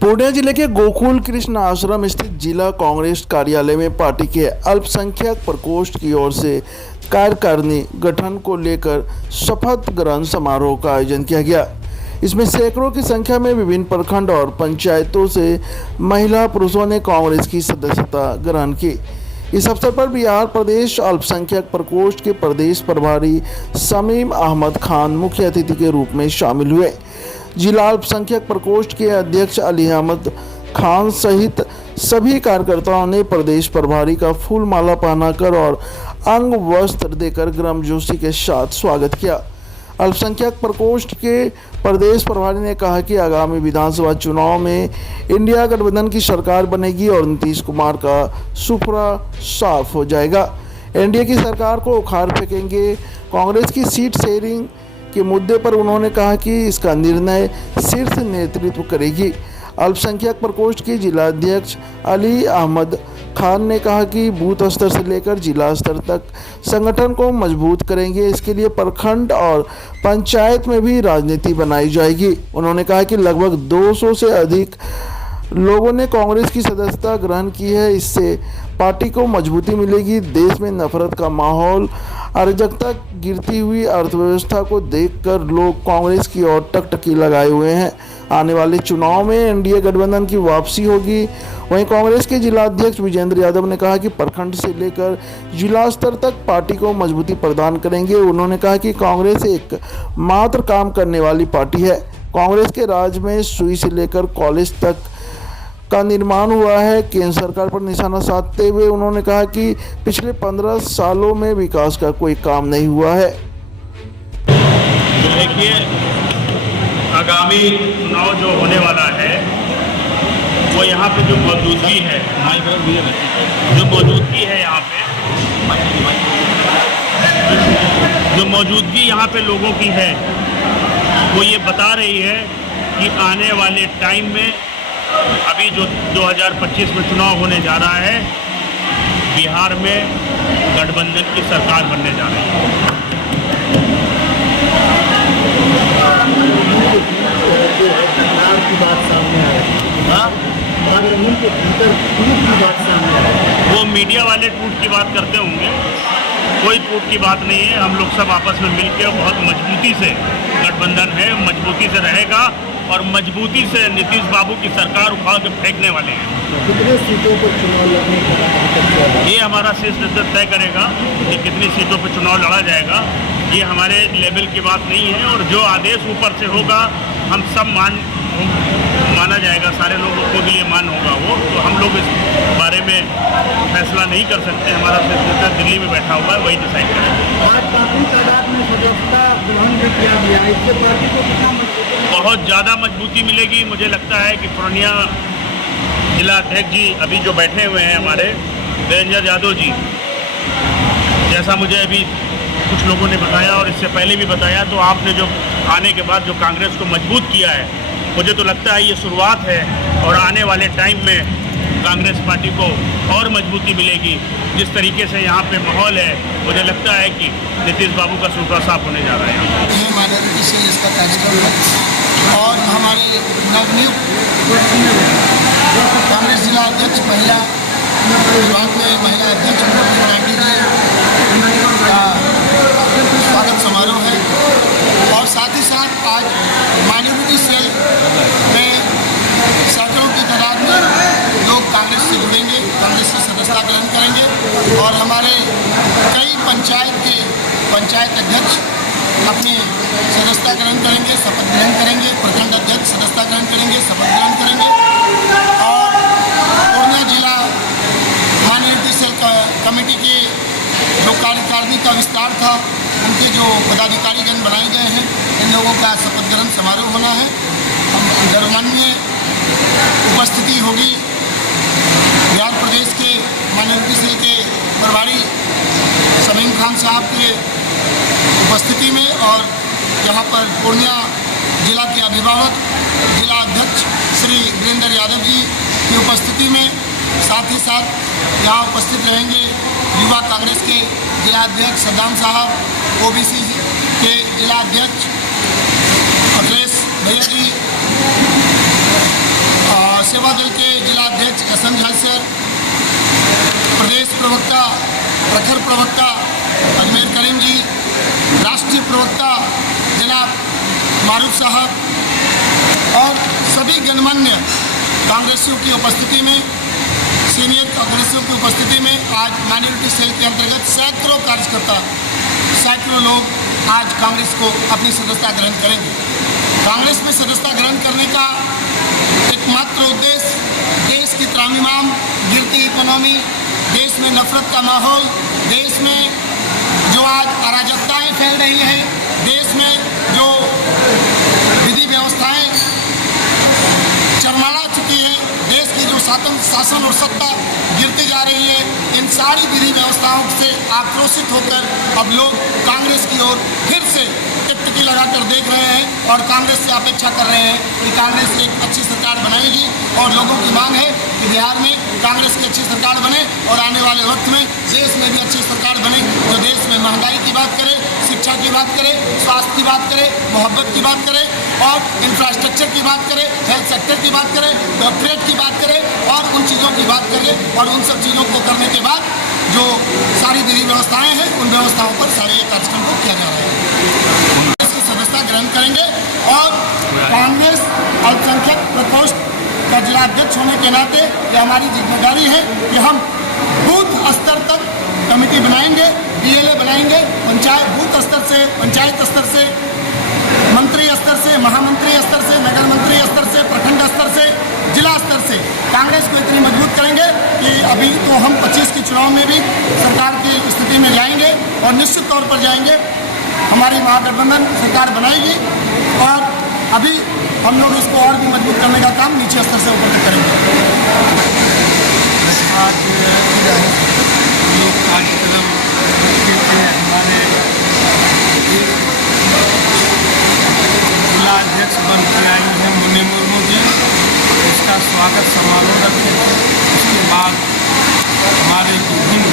पूर्णिया जिले के गोकुल कृष्ण आश्रम स्थित जिला कांग्रेस कार्यालय में पार्टी के अल्पसंख्यक प्रकोष्ठ की ओर से कार्यकारिणी गठन को लेकर शपथ ग्रहण समारोह का आयोजन किया गया। इसमें सैकड़ों की संख्या में विभिन्न प्रखंड और पंचायतों से महिला पुरुषों ने कांग्रेस की सदस्यता ग्रहण की। इस अवसर पर बिहार प्रदेश अल्पसंख्यक प्रकोष्ठ के प्रदेश प्रभारी शमीम अहमद खान मुख्य अतिथि के रूप में शामिल हुए। जिला अल्पसंख्यक प्रकोष्ठ के अध्यक्ष अली अहमद खान सहित सभी कार्यकर्ताओं ने प्रदेश प्रभारी का फूल माला पहनाकर और अंग वस्त्र देकर गर्मजोशी के साथ स्वागत किया। अल्पसंख्यक प्रकोष्ठ के प्रदेश प्रभारी ने कहा कि आगामी विधानसभा चुनाव में इंडिया गठबंधन की सरकार बनेगी और नीतीश कुमार का सुफरा साफ हो जाएगा। एनडीए की सरकार को उखाड़ फेंकेंगे। कांग्रेस की सीट शेयरिंग के मुद्दे पर उन्होंने कहा कि इसका निर्णय शीर्ष नेतृत्व करेगी। अल्पसंख्यक प्रकोष्ठ के जिला अध्यक्ष अली अहमद खान ने कहा कि बूथ स्तर से लेकर जिला स्तर तक संगठन को मजबूत करेंगे। इसके लिए प्रखंड और पंचायत में भी राजनीति बनाई जाएगी। उन्होंने कहा कि लगभग 200 से अधिक लोगों ने कांग्रेस की सदस्यता ग्रहण की है। इससे पार्टी को मजबूती मिलेगी। देश में नफरत का माहौल, अराजकता, गिरती हुई अर्थव्यवस्था को देखकर लोग कांग्रेस की ओर टकटकी लगाए हुए हैं। आने वाले चुनाव में एनडीए गठबंधन की वापसी होगी। वहीं कांग्रेस के जिला अध्यक्ष विजेंद्र यादव ने कहा कि प्रखंड से लेकर जिला स्तर तक पार्टी को मजबूती प्रदान करेंगे। उन्होंने कहा कि कांग्रेस एक मात्र काम करने वाली पार्टी है। कांग्रेस के राज में सुई से लेकर कॉलेज तक का निर्माण हुआ है। केंद्र सरकार पर निशाना साधते हुए उन्होंने कहा कि पिछले 15 सालों में विकास का कोई काम नहीं हुआ है। देखिए, आगामी चुनाव जो होने वाला है वो यहाँ पे जो मौजूदगी है यहाँ पे लोगों की है वो ये बता रही है कि आने वाले टाइम में अभी जो 2025 में चुनाव होने जा रहा है, बिहार में गठबंधन की सरकार बनने जा रही है। वो मीडिया वाले टूट की बात करते होंगे, कोई टूट की बात नहीं है। हम लोग सब आपस में मिलकर बहुत मजबूती से गठबंधन है, मजबूती से रहेगा और मजबूती से नीतीश बाबू की सरकार उखाड़ के फेंकने वाले हैं। कितने सीटों पर चुनाव लड़ने का ये हमारा शीर्ष नेतृत्व तय करेगा कि कितनी सीटों पर चुनाव लड़ा जाएगा। ये हमारे लेवल की बात नहीं है और जो आदेश ऊपर से होगा हम सब माना जाएगा, सारे लोगों को भी ये मान होगा वो। तो हम लोग इस बारे में फैसला नहीं कर सकते। हमारा शीर्ष नेतृत्व दिल्ली में बैठा हुआ है, वही डिसाइड करेगा। आज काफी तादाद में सदस्यता ग्रहण भी किया गया, इससे पार्टी को कितना बहुत ज़्यादा मजबूती मिलेगी। मुझे लगता है कि पूर्णिया जिला अध्यक्ष जी अभी जो बैठे हुए हैं हमारे विजेंद्र यादव जी, जैसा मुझे अभी कुछ लोगों ने बताया और इससे पहले भी बताया, तो आपने जो आने के बाद जो कांग्रेस को मजबूत किया है, मुझे तो लगता है ये शुरुआत है और आने वाले टाइम में कांग्रेस पार्टी को और मजबूती मिलेगी। जिस तरीके से यहाँ पे माहौल है, मुझे लगता है कि नीतीश बाबू का सूफा साफ होने जा रहा है। माननीय से इसका कार्यक्रम है और हमारे नवनियुक्त कांग्रेस जिला अध्यक्ष महिला विभाग में महिला अध्यक्ष मराठी जी का स्वागत समारोह है और साथ ही साथ आज माइनॉरिटी सेल में सैकड़ों की तादाद में लोग कांग्रेस से जुड़ेंगे, कांग्रेस की सदस्यता ग्रहण करेंगे और हमारे कई पंचायत अध्यक्ष अपनी सदस्यता ग्रहण करेंगे, शपथ ग्रहण करेंगे, प्रखंड अध्यक्ष सदस्यता ग्रहण करेंगे, शपथ ग्रहण करेंगे और पूर्णिया जिला माइनॉरिटी सेल कमेटी के जो कार्यकारिणी का विस्तार था, उनके जो पदाधिकारीगण बनाए गए हैं, इन लोगों का शपथ ग्रहण समारोह होना है। हम गणमान्य उपस्थिति होगी बिहार प्रदेश के माइनॉरिटी सेल के प्रभारी शमीम खान साहब के उपस्थिति में और यहाँ पर पूर्णिया जिला के अभिभावक जिला अध्यक्ष श्री विजेंद्र यादव जी की उपस्थिति में, साथ ही साथ यहाँ उपस्थित रहेंगे युवा कांग्रेस के जिला अध्यक्ष सद्दाम साहब, ओबीसी के जिला अध्यक्ष अखिलेश भैया जी और युवा दल के जिला अध्यक्ष SM झा सर, प्रदेश प्रवक्ता प्रखर प्रवक्ता अजमेर करीम जी, राष्ट्रीय प्रवक्ता जनाब मारूफ साहब और सभी गणमान्य कांग्रेसियों की उपस्थिति में, सीनियर कांग्रेसियों की उपस्थिति में आज माइनॉरिटी सेल के अंतर्गत सैकड़ों कार्यकर्ता, सैकड़ों लोग आज कांग्रेस को अपनी सदस्यता ग्रहण करेंगे। कांग्रेस में सदस्यता ग्रहण करने का एकमात्र उद्देश्य देश की त्रामीमाम गिरती इकोनॉमी, देश में नफरत का माहौल, देश में जो आज अराजकताएं फैल रही हैं, देश में जो विधि व्यवस्थाएं चरमरा चुकी हैं, देश की जो शासन और सत्ता गिरती जा रही है, इन सारी विधि व्यवस्थाओं से आक्रोशित होकर अब लोग कांग्रेस की ओर फिर से टिकटिकी लगाकर देख रहे हैं और कांग्रेस से अपेक्षा कर रहे हैं कि कांग्रेस एक अच्छी सरकार बनाएगी। और लोगों की मांग है कि बिहार में कांग्रेस की अच्छी सरकार बने और आने वाले वक्त में देश में भी अच्छी सरकार बने, जो देश में महंगाई की बात करे, शिक्षा की बात करे, स्वास्थ्य की बात करे, मोहब्बत की बात करे और इंफ्रास्ट्रक्चर की बात करे, हेल्थ सेक्टर की बात करे, ट्रेड की बात करे और उन चीज़ों की बात करे। और उन सब चीज़ों को करने के बाद जो सारी विधि व्यवस्थाएं हैं, उन व्यवस्थाओं पर सारे ये कार्यक्रम को किया जा रहा है। इसकी सदस्यता ग्रहण करेंगे और कांग्रेस अल्पसंख्यक प्रकोष्ठ का जिला अध्यक्ष होने के नाते ये हमारी जिम्मेदारी है कि हम बूथ स्तर तक कमेटी बनाएंगे, BLA बनाएंगे, पंचायत बूथ स्तर से, पंचायत स्तर से, मंत्री स्तर से, महामंत्री स्तर से, नगर मंत्री स्तर से, प्रखंड स्तर से, जिला स्तर से कांग्रेस को इतनी मजबूत करेंगे कि अभी तो हम 25 के चुनाव में भी सरकार की स्थिति में जाएंगे और निश्चित तौर पर जाएंगे। हमारी महागठबंधन सरकार बनाएगी और अभी हम लोग इसको और भी मजबूत करने का काम नीचे स्तर से ऊपर तक करेंगे। आज लोग कार्यक्रम के हमारे जिला अध्यक्ष बन के आई हैं मुन्नी मुर्मू जी, इसका स्वागत समारोह रखे थे। उसके बाद हमारे विभिन्न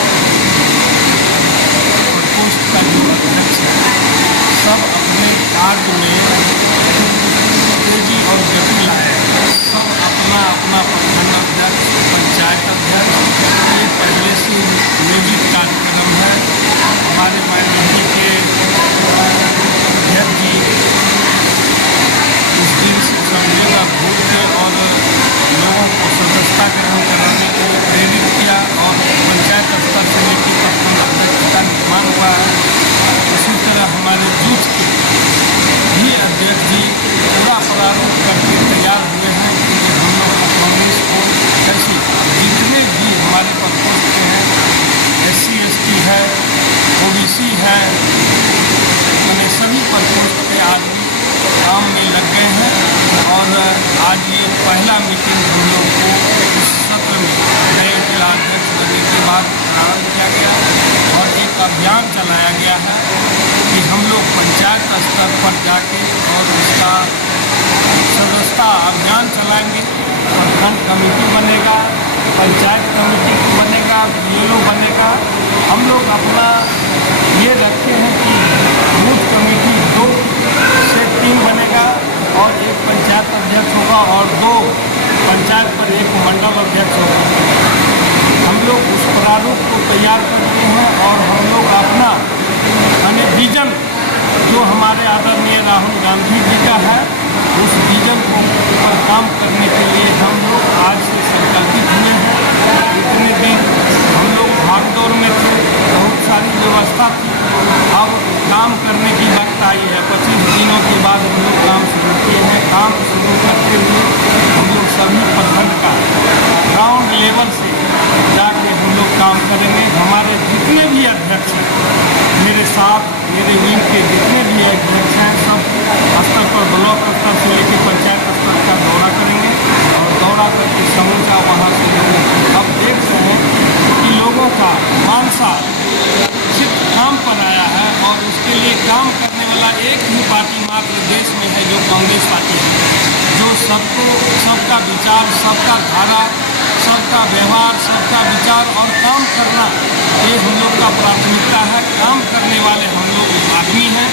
प्रकोष्ठ का जो अध्यक्ष है, सब अपने कार्य में तेजी और गति लाए। सब अपना अपना प्रखंड अध्यक्ष, पंचायत अध्यक्ष, ये पहले से नियोजित कार्यक्रम है। हमारे माइनॉरिटी के अध्यक्ष जी इस दिन से सब जगह घूम के और लोगों को सदस्यता ग्रहण कराने के लिए प्रेरित किया और पंचायत स्तर से लेकर प्रखंड अध्यक्ष का निर्माण हुआ। इसी तरह हमारे जूथ के भी अध्यक्ष जी पूरा प्रारूप करके तैयार हुए हैं कि हम लोग कांग्रेस को कैसे जितने भी हमारे प्रकोष्ठ के हैं, SC ST है, OBC है, मैंने सभी प्रकोष्ठ के आदमी काम में लग गए हैं। और आज ये पहला मीटिंग हम लोग को इस सत्र में नए जिला अध्यक्ष बनने के बाद प्रारंभ किया गया और एक अभियान चलाया गया है कि हम लोग पंचायत स्तर पर जाके और इसका सदस्यता अभियान चलाएंगे। प्रखंड कमेटी बनेगा, पंचायत कमेटी बनेगा, BLO बनेगा। हम लोग अपना ये रखते हैं कि बूथ कमेटी 2 से 3 बनेगा और एक पंचायत अध्यक्ष होगा और 2 पंचायत पर एक मंडल अध्यक्ष होगा। हम लोग उस प्रारूप को तैयार करते हैं और हम लोग अपना विजन जो हमारे आदरणीय राहुल गांधी जी का है, उस विजन को पर काम करने के लिए हम लोग आज से संकल्पित हुए हैं। इतने दिन हम लोग भागदौड़ में थे, बहुत सारी व्यवस्था थी, अब काम करने की वक्त आई है। 25 दिनों के बाद हम लोग काम शुरू किए हैं। काम शुरू करते हुए हम लोग सभी प्रखंड का ग्राउंड लेवल से जाके हम लोग काम करेंगे। हमारे जितने भी अध्यक्ष हैं, मेरे साथ मेरे विंग के जितने भी अध्यक्ष हैं, सब स्तर पर ब्लॉक स्तर से लेकर पंचायत स्तर का दौरा करेंगे और दौरा करके समूचा वहाँ से लोगों अब देख रहे हैं कि लोगों का मानसा सिर्फ काम पर आया है और उसके लिए काम करने वाला एक ही पार्टी मात्र देश में है, जो कांग्रेस पार्टी है, जो सबको सबका विचार, सबका धारा सबका व्यवहार, सबका विचार और काम करना, ये हम लोग का प्राथमिकता है। काम करने वाले हम लोग आदमी हैं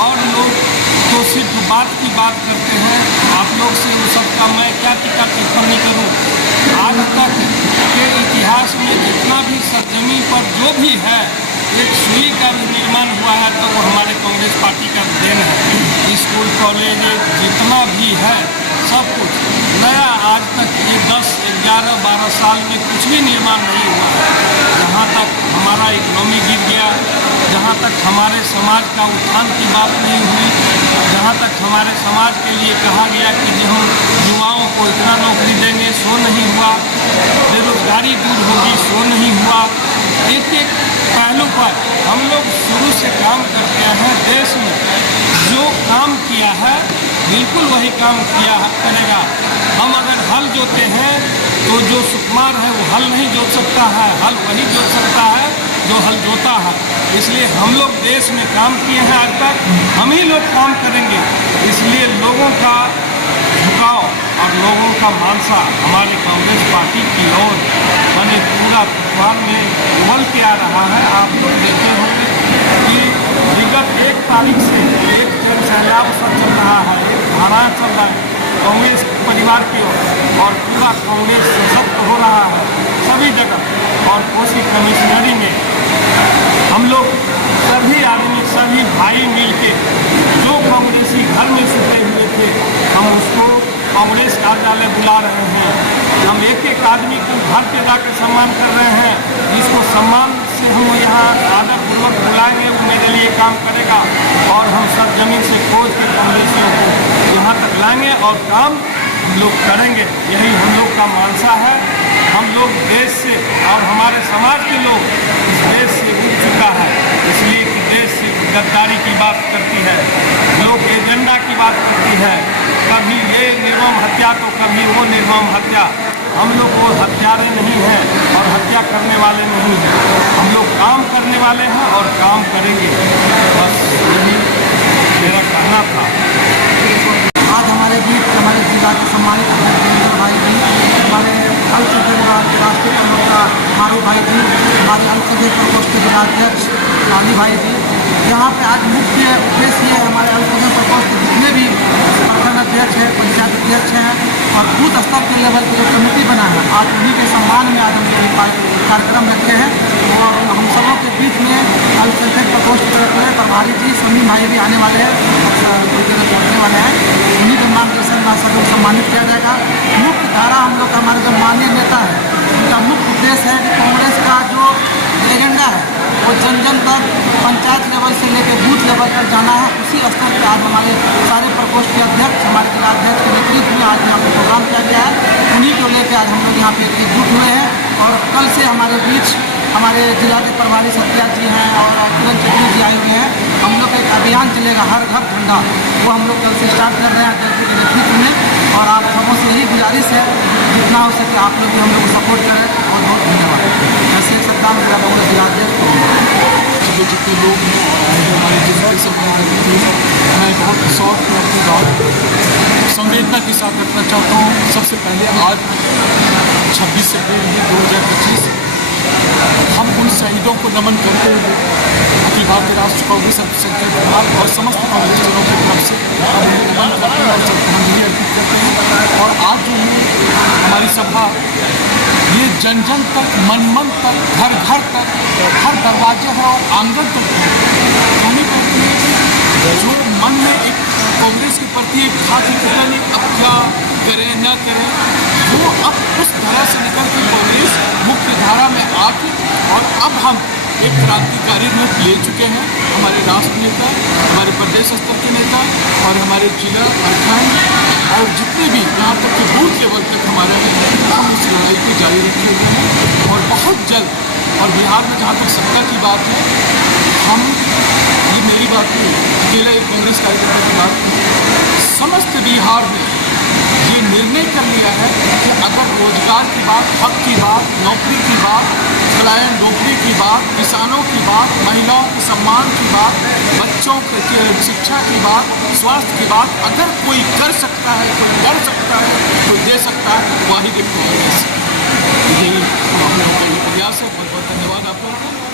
और लोग तो सिर्फ बात की बात करते हैं। आप लोग से उन सबका मैं क्या टीका टिप्पणी करूं। आज तक के इतिहास में जितना भी सरजमी पर जो भी है, एक सुई का भी निर्माण हुआ है तो वो हमारे कांग्रेस पार्टी का देन है। स्कूल कॉलेज जितना भी है सब कुछ नया, आज तक ये 10, 11, 12 साल में कुछ भी निर्माण नहीं हुआ है। जहाँ तक हमारा इकोनॉमी गिर गया, जहाँ तक हमारे समाज का उत्थान की बात नहीं हुई, जहाँ तक हमारे समाज के लिए कहा गया कि जो हम युवाओं को इतना नौकरी देंगे, सो नहीं हुआ। बेरोजगारी दूर होगी, सो नहीं हुआ। एक एक पहलू पर हम लोग शुरू से काम करते हैं। देश में जो काम किया है बिल्कुल वही काम किया करेगा। हम अगर हल जोते हैं तो जो सुकुमार है वो हल नहीं जोत सकता है, हल वही जोत सकता है जो हल जोता है। इसलिए हम लोग देश में काम किए हैं आज तक, हम ही लोग काम करेंगे। इसलिए लोगों का झुकाव और लोगों का मानसा हमारे कांग्रेस पार्टी की ओर मैंने पूरा तूफान में उमल के आ रहा है। आप लोग देखे होंगे कि विगत 1 तारीख से एक जन सैलाब सा चल रहा है, एक धारा चल रहा है कांग्रेस परिवार की ओर, और पूरा कांग्रेस सशक्त हो रहा है सभी जगह। और कोसी कमिश्नरी में हम लोग सभी आदमी, सभी भाई मिलके जो कांग्रेसी घर में सुते हुए थे, हम उसको कांग्रेस कार्यालय बुला रहे हैं। हम एक एक आदमी को घर पे जाकर सम्मान कर रहे हैं। जिसको सम्मान से हम यहाँ आदरपूर्वक बुलाएंगे वो मेरे लिए काम करेगा, और हम सब जमीन से खोज के कांग्रेसियों को यहाँ तक लाएंगे और काम हम लोग करेंगे। यही हम लोग का मानसा है। हम लोग देश से और हमारे समाज के लोग इस देश से उठ चुका है, इसलिए कि देश से गद्दारी की बात करती है, लोग एजेंडा की बात करती है, कभी ये निर्मम हत्या तो कभी वो निर्मम हत्या। हम लोग वो हत्यारे नहीं हैं और हत्या करने वाले नहीं हैं। हम लोग काम करने वाले हैं और काम करेंगे। बस यही मेरा कहना था। आज हमारे बीच हमारे जिला के सम्मानित अध्यक्ष भाई जी, हमारे अल्पसंख्यक विभाग के राष्ट्रीय प्रवक्ता मारू भाई जी, हमारे अल्पसंख्यक प्रकोष्ठ के जिलाध्यक्ष रानी भाई जी, यहाँ पे आज मुख्य उद्देश्य है हमारे अल्पसंख्यक प्रकोष्ठ के जितने भी प्रखंड अध्यक्ष हैं, पंचायत अध्यक्ष हैं और बूथ स्तर के लेवल की जो कमेटी बना है, आज उन्हीं के सम्मान में आज हम ये कार्यक्रम रखे हैं। और हम सबों के बीच में अल्पसंख्यक प्रकोष्ठ के प्रभारी जी समीम भाई भी आने वाले हैं, पहुँचने वाले हैं। उन्हीं के मार्गदर्शन में सबको सम्मानित किया जाएगा। मुख्य धारा हम लोग का हमारे जो माननीय नेता है उनका मुख्य उद्देश्य है कि कांग्रेस का जो एजेंडा है वो जन जन तक, पंचायत लेवल से लेकर बूथ लेवल तक जाना है। उसी स्तर पर आज हमारे सारे प्रकोष्ठ के अध्यक्ष, हमारे जिलाध्यक्ष के नेतृत्व में आज यहाँ पर प्रोग्राम किया गया है। उन्हीं को लेकर आज हम लोग यहाँ पे एकजुट हुए हैं। और कल से हमारे बीच हमारे जिला के प्रभारी सत्या जी हैं और किरण चौधरी जी आए हुए हैं। हम लोग का एक अभियान चलेगा, हर घर झंडा, वो हम लोग कल से स्टार्ट कर रहे हैं अध्यक्ष के नेतृत्व में। और आप सबों से यही गुजारिश है जितना हो सके आप लोग भी हम लोग को सपोर्ट करें। बहुत बहुत धन्यवाद। ऐसे सत्तान जिला कांग्रेस जिलाध्यक्ष जितने लोग हैं हमारे जिले से मैं बहुत शौक में अपनी बात संवेदना के साथ रखना चाहता हूँ। सबसे पहले आज 26 अप्रैल 2025 हम उन शहीदों को नमन करते हुए अखिल भारतीय राष्ट्र कांग्रेस अल्पसंख्यक विभाग और समस्त कांग्रेसियों की तरफ से हम उन्हें नमन करते हैं और श्रद्धांजलि अर्पित करते हैं। और आज जो हमारी सभा ये जन जन तक, मन मन तक, घर घर तक, हर दरवाजे है और आंगन तक कहने करती है कि जो मन में एक कांग्रेस के प्रति एक था कि पता नहीं अब क्या करें न करें, वो अब उस तरह से निकल के कांग्रेस मुख्य धारा में आके और अब हम एक क्रांतिकारी रूप ले चुके हैं। हमारे राष्ट्र नेता, हमारे प्रदेश स्तर के नेता और हमारे जिला, प्रखंड और जितने भी यहाँ तक के बूथ लेवल तक हमारे हम इस लड़ाई को जारी रखे हुए हैं। और बहुत जल्द, और बिहार में जहाँ तक सत्ता की बात है, हम ये मेरी बात नहीं, अकेला एक कांग्रेस कार्यकर्ता की बात नहीं, समस्त बिहार में ये निर्णय कर लिया है कि अगर रोजगार की बात, हक की बात, नौकरी की बात, पलायन रोकने की बात, किसानों की बात, महिलाओं के सम्मान की बात, बच्चों के शिक्षा की बात, स्वास्थ्य की बात, अगर कोई कर सकता है, कोई कर सकता है, कोई दे सकता है, वही कांग्रेस। यही हम लोगों का ये प्रयास है। बहुत बहुत धन्यवाद आप लोगों को।